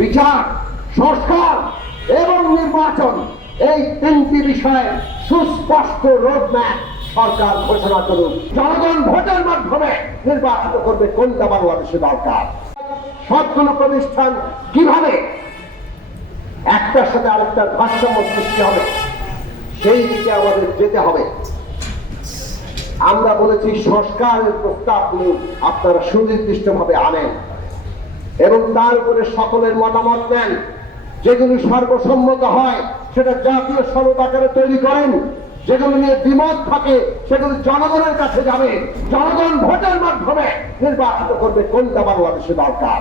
বিচার, সংস্কার এবং নির্বাচন এই তিনটি বিষয়ে সুস্পষ্ট রোডম্যাপ সরকার ঘোষণা করুন। জনগণ ভোটের মাধ্যমে নির্বাচিত করবে কোনটা বাংলাদেশে দরকার? সবগুলো প্রতিষ্ঠান কীভাবে একটার সাথে আরেকটার ভারসাম্য সৃষ্টি হবে, সেই দিকে আমাদের যেতে হবে। আমরা বলেছি, সংস্কারের প্রস্তাবগুলো আপনারা সুনির্দিষ্টভাবে আনেন। এবং তার উপরে সকলের মতামত নেন যেগুলি সর্বসম্মত হয়, সেটা জাতীয় সনদ আকারে তৈরি করেন। যেগুলো নিয়ে দ্বিমত থাকে, সেগুলো জনগণের কাছে যাবে। জনগণ ভোটের মাধ্যমে নির্বাচিত করবে কোনটা বাংলাদেশে দরকার।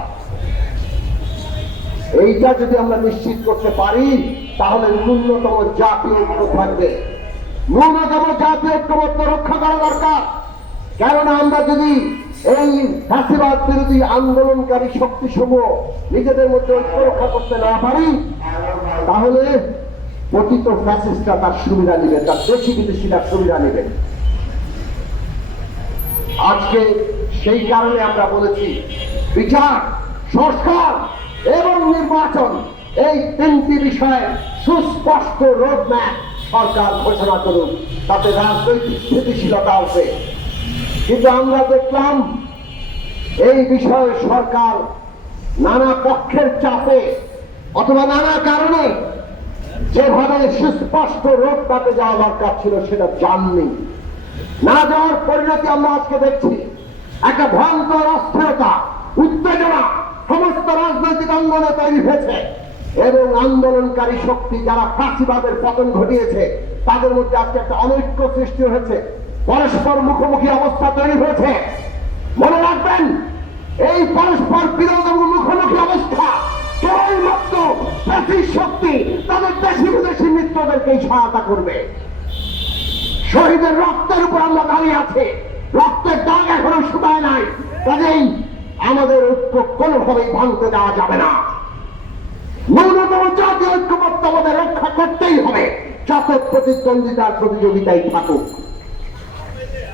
এইটা যদি আমরা নিশ্চিত করতে পারি, তাহলে ন্যূনতম জাতীয় ঐক্য থাকবে। ন্যূনতম জাতীয় ঐক্যবদ্ধ রক্ষা করা দরকার। কেননা আমরা যদি এই ফাঁসিবাদ বিরোধী আন্দোলনকারী শক্তি সমূহ নিজেদের মধ্যে ঐক্য রক্ষা করতে না পারি, তাহলে পতিত ফ্যাসিস্টরা তার সুবিধা নেবে, তার দেশি বিদেশি তার সুবিধা নেবে। আজকে সেই কারণে আমরা বলেছি, বিচার, সংস্কার এবং নির্বাচন, এই তিনটি বিষয়ে সুস্পষ্ট রোডম্যাপ সরকার ঘোষণা করুন তাতে রাজনৈতিক স্থিতিশীলতা আসবে। কিন্তু আমরা দেখলাম, এই বিষয়ে সরকার নানা পক্ষের চাপে অথবা নানা কারণে যেভাবে সুস্পষ্ট রোড পাতে যাওয়া দরকার ছিল সেটা জাননি। না যাওয়ার পরিণতি আমরা আজকে দেখছি। একটা ভয়ঙ্কর অস্থিরতা, উত্তেজনা, সমস্ত রাজনৈতিক অঙ্গনে তৈরি হয়েছে এবং আন্দোলনকারী শক্তি যারা ফাঁসিবাদের পতন ঘটিয়েছে, তাদের মধ্যে আজকে একটা অনৈক্য সৃষ্টি হয়েছে। পরস্পর মুখোমুখি অবস্থা তৈরি হয়েছে। মনে রাখবেন, এই পরস্পর বিরোধ এবং মুখোমুখি অবস্থা কেবলমাত্র জাতির শক্তি তাদের দেশি বিদেশি মিত্রদেরকেই সহায়তা করবে। শহীদের রক্তের উপর আমরা দাঁড়িয়ে আছে। রক্তের দাগ এখনও শুকায় নাই। কাজেই আমাদের ঐক্য কোনোভাবেই ভাঙতে দেওয়া যাবে না। ন্যূনতম জাতীয় ঐক্যবদ্ধ আমাদের রক্ষা করতেই হবে। যত প্রতিদ্বন্দ্বিতার প্রতিযোগিতায় থাকুক।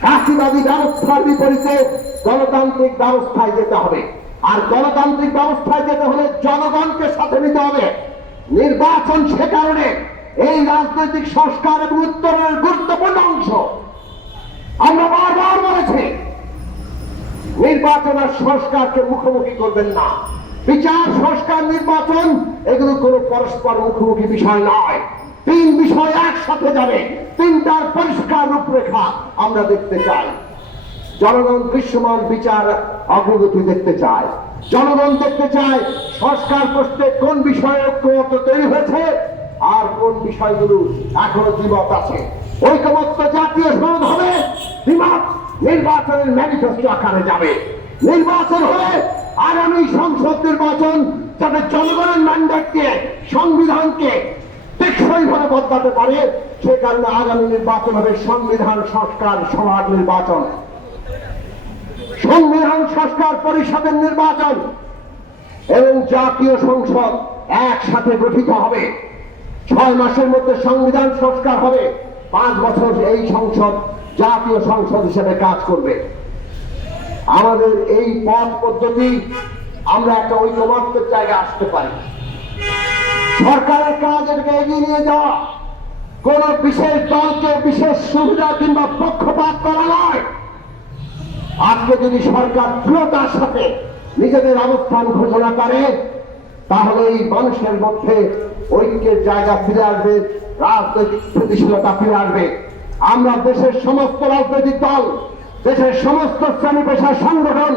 ফাঁসিবাদী ব্যবস্থার বিপরীতে গণতান্ত্রিক ব্যবস্থায় যেতে হবে। আর গণতান্ত্রিক ব্যবস্থায় যেতে হলে জনগণকে সাথে নিতে হবে। নির্বাচন সে কারণে এই রাজনৈতিক সংস্কার এবং উত্তরণের গুরুত্বপূর্ণ অংশ। আমরা বারবার বলেছি, নির্বাচন আর সংস্কারকে মুখোমুখি করবেন না। বিচার, সংস্কার, নির্বাচন, এগুলো কোনো পরস্পর মুখোমুখি বিষয় নয়। তিন বিষয় একসাথে যাবে। তিনটার পরিষ্কার রূপরেখা আমরা দেখতে চাই। জনগণ দৃশ্যমান বিচার অগ্রগতি দেখতে চায়। জনগণ দেখতে চায় সংস্কার প্রশ্নে কোন বিষয়ে ঐক্যমত তৈরি হয়েছে আর কোন বিষয়গুলো এখনও দ্বিমত আছে। ঐক্যমত্য জাতীয় সনদ হবে, দ্বিমত নির্বাচনের ম্যানিফেস্টো আকারে যাবে। নির্বাচন হলে আগামী সংসদ নির্বাচন যাতে জনগণের ম্যান্ডেট সংবিধানকে টেকসই ভাবে বদলাতে পারে, সে কারণে আগামী নির্বাচন হবে সংবিধান সংস্কার সভার নির্বাচন। সংবিধান সংস্কার পরিষদের নির্বাচন এবং জাতীয় সংসদ একসাথে গঠিত হবে। ছয় মাসের মধ্যে সংবিধান সংস্কার হবে। পাঁচ বছর এই সংসদ জাতীয় সংসদ হিসেবে কাজ করবে। আমাদের এই পথ পদ্ধতি আমরা একটা ঐক্যমত্যের জায়গায় আসতে পারি। সরকারের কাজ এটাকে এগিয়ে নিয়ে যাওয়া। কোন বিশেষ দলকে বিশেষ সুবিধা কিংবা পক্ষপাত করা নয়। আজকে যদি সরকার দৃঢ়তার সাথে নিজেদের অবস্থান ঘোষণা করে, তাহলে এই মানুষের মধ্যে ঐক্যের জায়গা ফিরে আসবে, রাজনৈতিক স্থিতিশীলতা ফিরে আসবে। আমরা দেশের সমস্ত রাজনৈতিক দল, দেশের সমস্ত শ্রেণি পেশার সংগঠন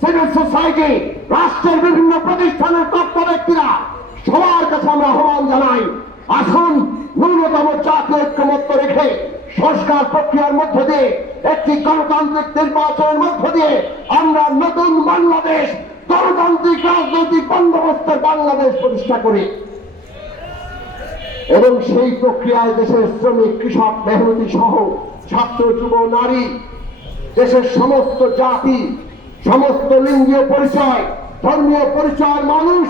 সিভিল সোসাইটি রাষ্ট্রের বিভিন্ন প্রতিষ্ঠানের তত্ত্ব ব্যক্তিরা সবার কাছে আমরা আহ্বান জানাই, আসুন ন্যূনতম জাতীয় ঐক্যমত্য রেখে সংস্কার প্রক্রিয়ার মধ্য দিয়ে একটি গণতান্ত্রিক নির্বাচনের মধ্য দিয়ে আমরা নতুন বাংলাদেশ, গণতান্ত্রিক রাজনৈতিক বন্দোবস্তের বাংলাদেশ প্রতিষ্ঠা করি। এবং সেই প্রক্রিয়ায় দেশের শ্রমিক, কৃষক, মেহনতি সহ ছাত্র, যুব, নারী, দেশের সমস্ত জাতি, সমস্ত লিঙ্গীয় পরিচয়, ধর্মীয় পরিচয়ের মানুষ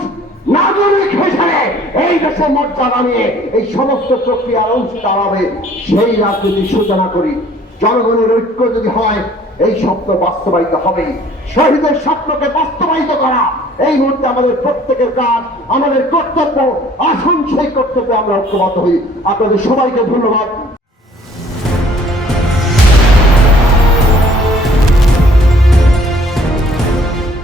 নাগরিক হিসেবে এই দেশের মর্যাদা নিয়ে এই সমস্ত প্রক্রিয়ার অংশীদার হবে সেই রাজনীতির সূচনা করি। জনগণের ঐক্য যদি হয়, এই স্বপ্ন বাস্তবায়িত হবে শহীদের স্বপ্নকে বাস্তবায়িত করা, এই মুহূর্তে আমাদের প্রত্যেকের কাজ, আমাদের কর্তব্য, আসুন সেই কর্তব্যে আমরা ঐক্যবদ্ধ হই। আপনাদের সবাইকে ধন্যবাদ।